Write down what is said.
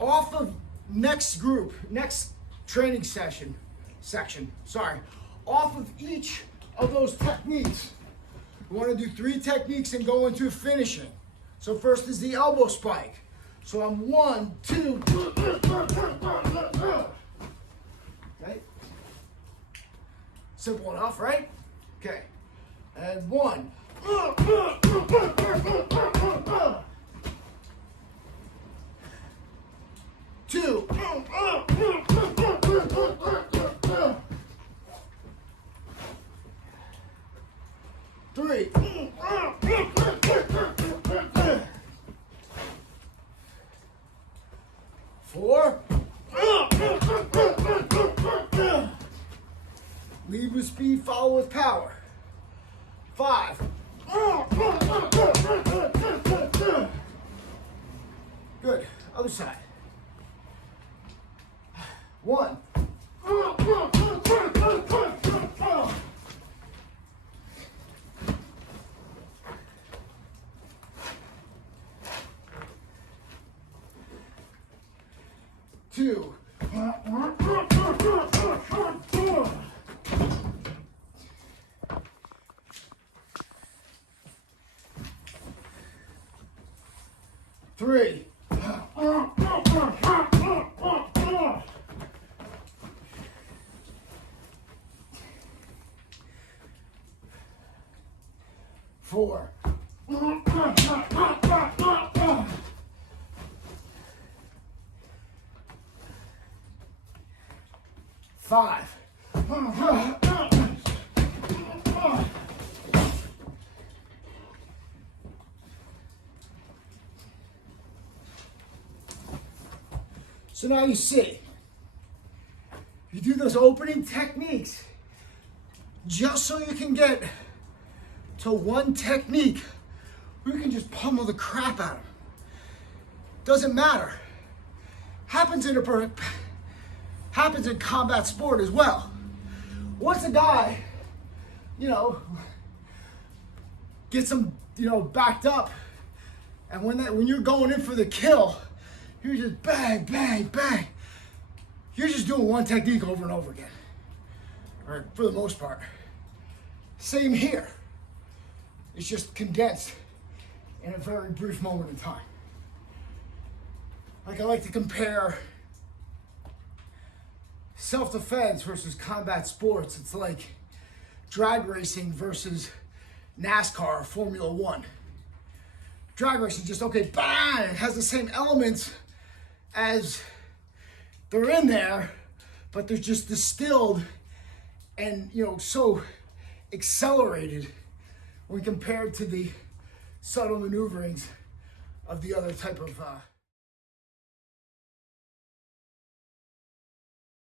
Off of next training section, off of each of those techniques, we want to do 3 techniques and go into finishing. So first is the elbow spike. So I'm 1, 2, okay? Simple enough, right? Okay. And 1. 2. 3. 4. Lead with speed, follow with power. 5. Good. Other side. 1. 2. 3. 4. 5. So now you see, you do those opening techniques just so you can get to one technique where you can just pummel the crap out of them. Doesn't matter. Happens in combat sport as well. Once a guy, gets him, backed up, and when you're going in for the kill, you're just bang, bang, bang. You're just doing one technique over and over again, or for the most part. Same here. It's just condensed in a very brief moment in time. Like I like to compare self-defense versus combat sports. It's like drag racing versus NASCAR or Formula One. Drag racing just, okay, bang, it has the same elements as they're in there, but they're just distilled and, so accelerated when compared to the subtle maneuverings of the other type of